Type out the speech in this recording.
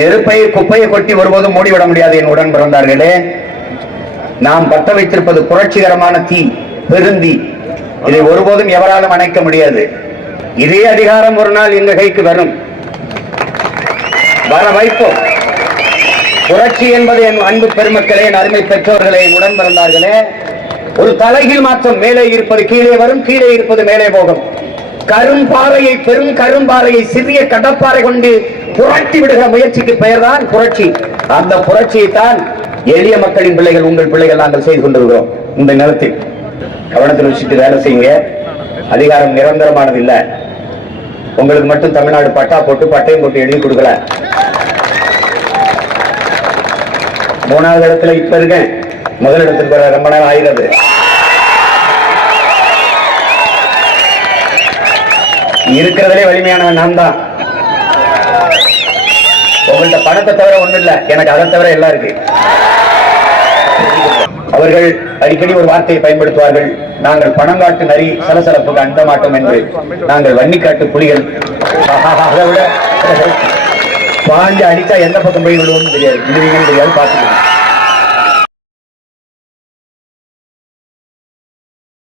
நெருப்பை குப்பையை கொட்டி ஒருபோதும் மூடிவிட முடியாது. என் உடன் பிறந்தார்களே, நாம் பற்ற வைத்திருப்பது புரட்சிகரமான தீ, பெருந்தி. இதை ஒருபோதும் எவராலும் அணைக்க முடியாது. இதே அதிகாரம் ஒரு நாள் எங்க கைக்கு வரும், வர வைப்போம். புரட்சி என்பது என் அன்பு பெருமக்களே, என் அருமை பெற்றோர்களே, என் உடன் பிறந்தார்களே, ஒரு தலைகீழ் மாற்றம். மேலே இருப்பது கீழே வரும், கீழே இருப்பது மேலே போகும். கரும்பாறையை, பெரும் கரும்பாறையை சிறிய கடப்பாறை கொண்டு புரட்டி விடுகிற முயற்சிக்கு பெயர்தான் புரட்சி. அந்த புரட்சியை தான் எளிய மக்களின் பிள்ளைகள், உங்கள் பிள்ளைகள் நாங்கள் செய்து கொண்டிருக்கிறோம். இந்த நிலத்தில் கவனத்தில் வச்சுட்டு வேலை செய்யுங்க. அதிகாரம் நிரந்தரமானது இல்ல. உங்களுக்கு மட்டும் தமிழ்நாடு பட்டா போட்டு பட்டையும் போட்டு எழுதி கொடுக்கல. 3வது இடத்துல இப்ப இருக்கேன், முதலிடத்துக்கு வர ரொம்ப நேரம் ஆகிறது. இருக்கிறதுலே வலிமையானவன் நான் தான். உங்கள்கிட்ட பணத்தை தவிர ஒண்ணு இல்ல, எனக்கு அதை தவிர எல்லாம் இருக்கு. அவர்கள் அடிக்கடி ஒரு வார்த்தையை பயன்படுத்துவார்கள், நாங்கள் பணம் காட்டு நரி சலசலப்புக்கு அண்ட மாட்டோம் என்று. நாங்கள் வன்னிக்காட்டு புலிகள். அதை விட பாஞ்சு அடிச்சா எந்த பக்கம் போய் விடுவோம்னு தெரியாது, விடுவீங்கன்னு தெரியாது. பார்த்துக்கணும்.